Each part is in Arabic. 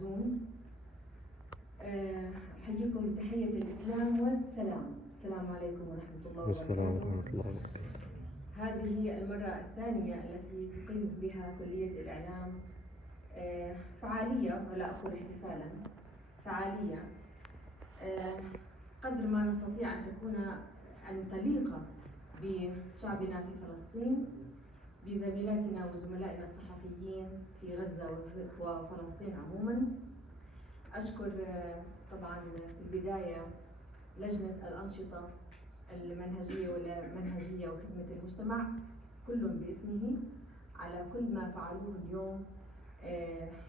المعزوم. أحييكم بتحية الإسلام والسلام. السلام عليكم ورحمة الله وبركاته. هذه هي المرة الثانية التي تقيم بها كلية الإعلام فعالية، ولا أقول احتفالا، فعالية قدر ما نستطيع أن تليق بشعبنا في فلسطين، بزميلاتنا وزملائنا الصحفيين في غزة وفلسطين عموما. أشكر طبعا في البداية لجنة الأنشطة المنهجية والمنهجية وخدمة المجتمع كل باسمه على كل ما فعلوه اليوم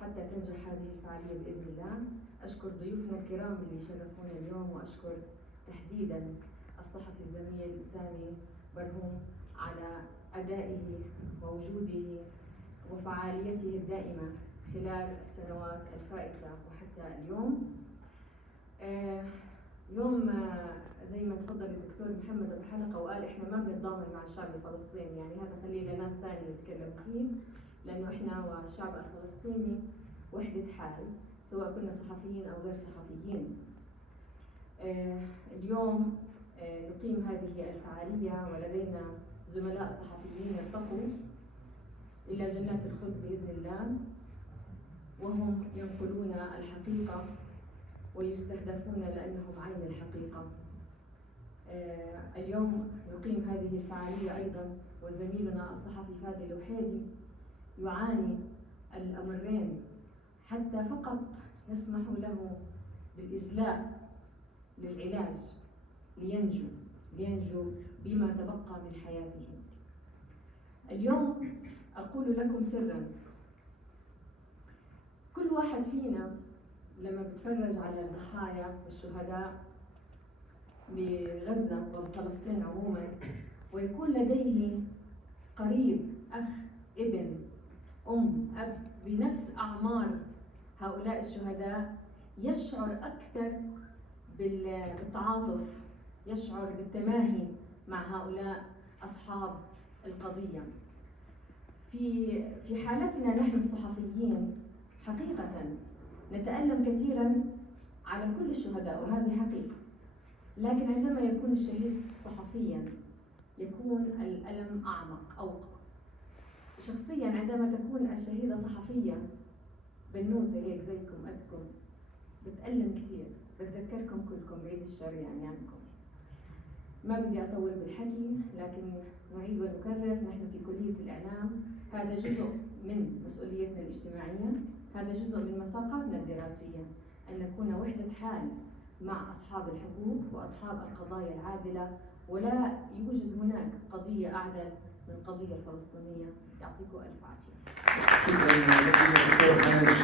حتى تنجح هذه الفعالية بإذن الله. أشكر ضيوفنا الكرام اللي شرفونا اليوم، وأشكر تحديدا الصحفي الزميل سامي برهوم على أدائه ووجوده وفعاليته الدائمة خلال السنوات الفائتة وحتى اليوم. يوم زي ما تفضل الدكتور محمد أبو حلقة وقال إحنا ما بنتضامن مع الشعب الفلسطيني، يعني هذا خليه لناس ثانية يتكلموا فيه، لأنه إحنا والشعب الفلسطيني وحدة حال سواء كنا صحفيين أو غير صحفيين. اليوم نقيم هذه الفعالية ولدينا زملاء صحفيين يرتقوا إلى جنات الخلد بإذن الله، وهم ينقلون الحقيقة ويستهدفون لأنهم عين الحقيقة. اليوم نقيم هذه الفعالية أيضا وزميلنا الصحفي فادي الوحيدي يعاني الأمرين حتى فقط نسمح له بالإجلاء للعلاج لينجو بما تبقى من حياته. اليوم أقول لكم سرا، كل واحد فينا لما بتفرج على الضحايا والشهداء بغزة وفلسطين عموما ويكون لديه قريب، أخ، ابن، أم، أب بنفس أعمار هؤلاء الشهداء، يشعر أكثر بالتعاطف، يشعر بالتماهي مع هؤلاء أصحاب القضية. في حالتنا نحن الصحفيين حقيقة نتألم كثيرا على كل الشهداء وهذه حقيقة، لكن عندما يكون الشهيد صحفيا يكون الألم أعمق أوقع. شخصيا عندما تكون الشهيدة صحفية بنوتة هيك زيكم قدكم بتألم كثير، بتذكركم كلكم بعيد الشر يعني عنكم. ما بدي أطول بالحكي، لكن نعيد ونكرر، نحن في كلية الإعلام هذا جزء من مسؤوليتنا الاجتماعية، هذا جزء من مساقاتنا الدراسية، أن نكون وحدة حال مع أصحاب الحقوق وأصحاب القضايا العادلة، ولا يوجد هناك قضية أعدل من القضية الفلسطينية. يعطيكم ألف عافية.